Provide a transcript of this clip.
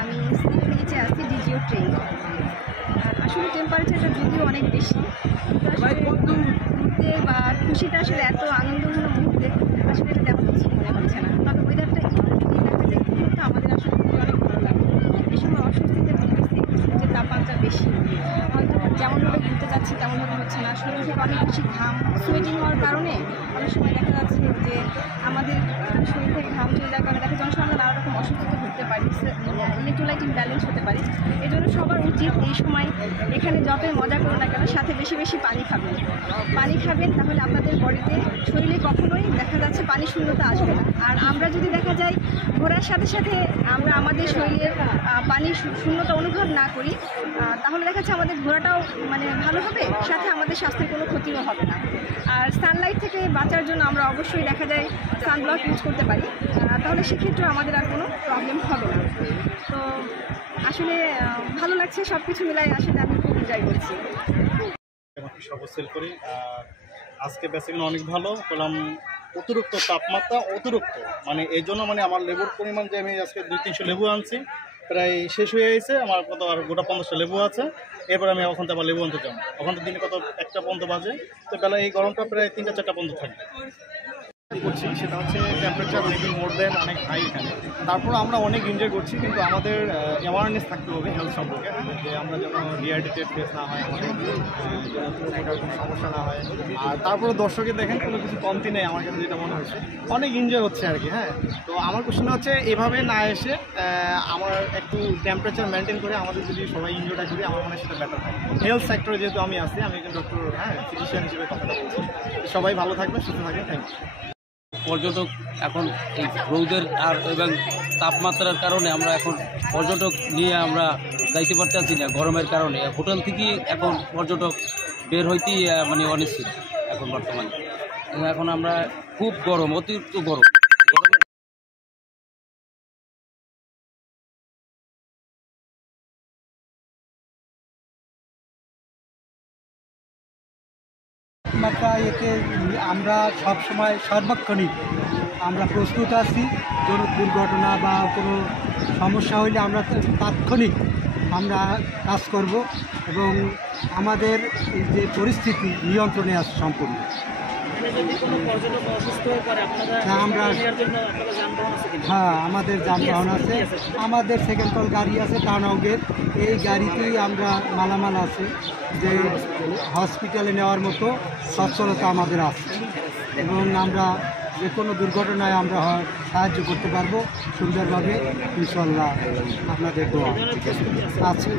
আমি নিচে আসছি ডিজিও ট্রেন। আসলে টেম্পারেচারটা যদিও অনেক বেশি, ঘুরতে বা খুশিটা আসলে এত আনন্দঘন মুহূর্তে আসলে এটা তেমন কিছু মনে হচ্ছে না। তবে ওয়েদারটা একটু যদি দেখা যায় কিন্তু আমাদের আসলে অনেক ভালো লাগে। এই সময় অস্বস্তিতে ভুগতেছি যে তাপমাত্রা বেশি, হয়তো যেমনভাবে ঘুরতে যাচ্ছি তেমনভাবে হচ্ছে না। শরীর থেকে অনেক বেশি ঘাম সোয়েটিং হওয়ার কারণে অনেক সময় দেখা যাচ্ছে যে আমাদের শরীর থেকে ঘাম চলে যাওয়ার কারণে দেখা যায় অনেক সময় আমরা নানা রকম অসুস্থতা ভুগতে পারি, ইলেকট্রোলাইট ইমব্যালেন্স হতে পারে। এই জন্য সবার উচিত এই সময় এখানে যতই মজা করুন না কেন সাথে বেশি বেশি পানি খাবেন। তাহলে আপনাদের বডিতে শরীরে কখনোই দেখা যাচ্ছে পানি শূন্যতা আসবে না। আর আমরা যদি দেখা যায় ঘোরার সাথে সাথে আমরা আমাদের শরীরের পানি শূন্যতা অনুভব না করি, তাহলে দেখা যাচ্ছে আমাদের ঘোরাটাও মানে ভালো হবে, সাথে আমাদের স্বাস্থ্যের কোনো ক্ষতিও হবে না। আর সানলাইট থেকে বাঁচার জন্য আমরা অবশ্যই দেখা যায় সানব্লক ইউজ করতে পারি, তাহলে সেক্ষেত্রে আমাদের আর কোনো প্রবলেম হবে না। তো আসলে ভালো লাগছে, সব কিছু মিলাই আসলে আমি খুব এনজয় করছি। সবুজ সেল করি। আজকে বেসিক্যালি অনেক ভালো বললাম, অতিরিক্ত তাপমাত্রা অতিরিক্ত মানে এই জন্য মানে আমার লেবুর পরিমাণ যে আমি আজকে 200-300 লেবু আনছি প্রায় শেষ হয়ে গেছে। আমার কত আর গোটা 50টা লেবু আছে। এরপর আমি ওখান থেকে আবার লেবু আনতে যাবো। ওখান থেকে দিনে কত 1টা পর্যন্ত বাজে, তো বেলা এই গরমটা প্রায় 3টা-4টা পর্যন্ত থাকবে। করছি সেটা হচ্ছে টেম্পারেচার মেবি মোর দেন অনেক হাই এখানে, তারপর আমরা অনেক এনজয় করছি। কিন্তু আমাদের অ্যাওয়ারনেস থাকতে হবে হেলথ সম্পর্কে, যে আমরা যেন ডিহাইড্রেটেড ফেস না হয়, আমাদের কোনো সমস্যা না হয়। আর তারপরে দর্শকে দেখেন কোনো কিছু কমতি নেই, আমার কাছে যেটা মনে হচ্ছে অনেক এনজয় হচ্ছে আর কি। হ্যাঁ, তো আমার কোশ্চেন হচ্ছে এভাবে না এসে আমার একটু টেম্পারেচার মেনটেন করে আমাদের যদি সবাই এনজয়টা করি, আমার মনে হয় সেটা বেটার হয়। হেলথ সেক্টরে যেহেতু আমি আছি, আমি একজন ডক্টর, হ্যাঁ ফিজিশিয়ান হিসেবে কথাটা বলছি। সবাই ভালো থাকবে, সুস্থ থাকবে। Thank you. পর্যটক এখন এই রৌদের আর এবং তাপমাত্রার কারণে আমরা এখন পর্যটক নিয়ে আমরা যাইতে পারতেছি না গরমের কারণে। হোটেল থেকেই এখন পর্যটক বের হইতেই মানে অনিশ্চিত এখন বর্তমানে। এখন আমরা খুব গরম, অতিরিক্ত গরম। তাপমাত্রা এতে আমরা সবসময় সর্বক্ষণিক আমরা প্রস্তুত আছি। কোনো দুর্ঘটনা বা কোনো সমস্যা হইলে আমরা তাৎক্ষণিক আমরা কাজ করব এবং আমাদের এই যে পরিস্থিতি নিয়ন্ত্রণে আছে সম্পূর্ণ। হ্যাঁ, আমাদের যানবাহন আছে, আমাদের সেকেন্ড কল গাড়ি আছে টার্নআউটের। এই গাড়িতেই আমরা মালামাল আছে যে হসপিটালে নেওয়ার মতো সচ্ছলতা আমাদের আছে এবং আমরা যে কোনো দুর্ঘটনায় আমরা সাহায্য করতে পারবো সুন্দরভাবে, ইনশাল্লাহ। আপনাদের দোয়া আছে।